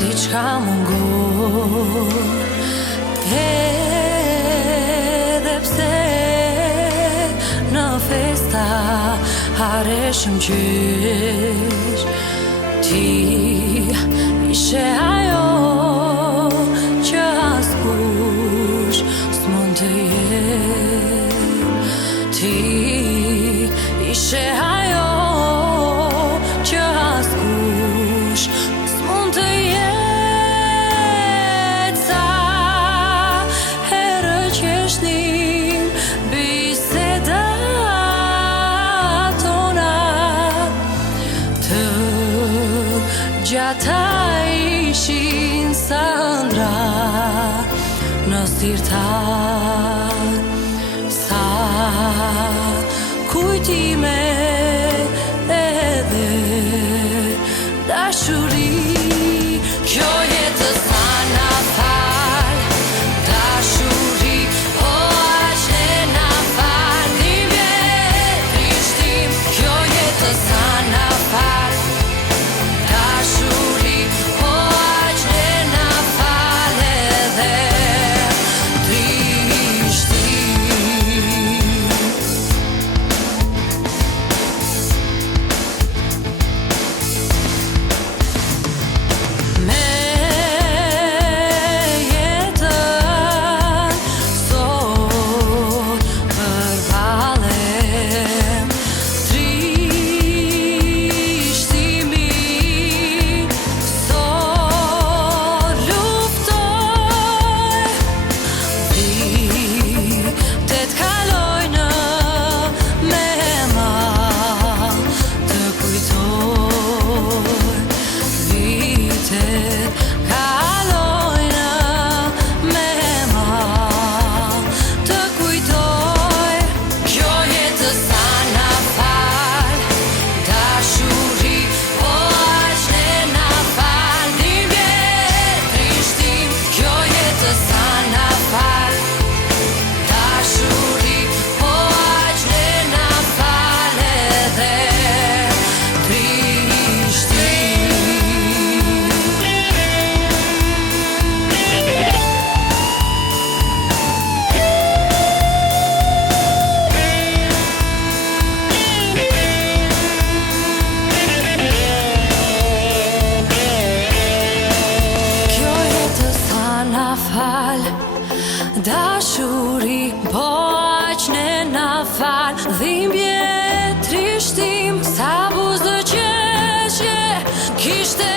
diçka mungon. Edhe pse në festa hareshëm qysh, ti ishe ajo që askush s'mund të jetë. Ti ishe ajo që askush s'mund të jetë. Sa herë që shnim bisedat tona, të gjata ishin sa ëndra në sirtar. Sa kujtime edhe dashuri, kjo jetë sa na fal. Dashuri, po aq e na fal. Një vjet trishtim, kjo jetë sa na fal. Dashuri, po aq e na fal edhe dashuri, po aq ne na fal. Dhimbje, trishtim, sa buzë qeshje kishte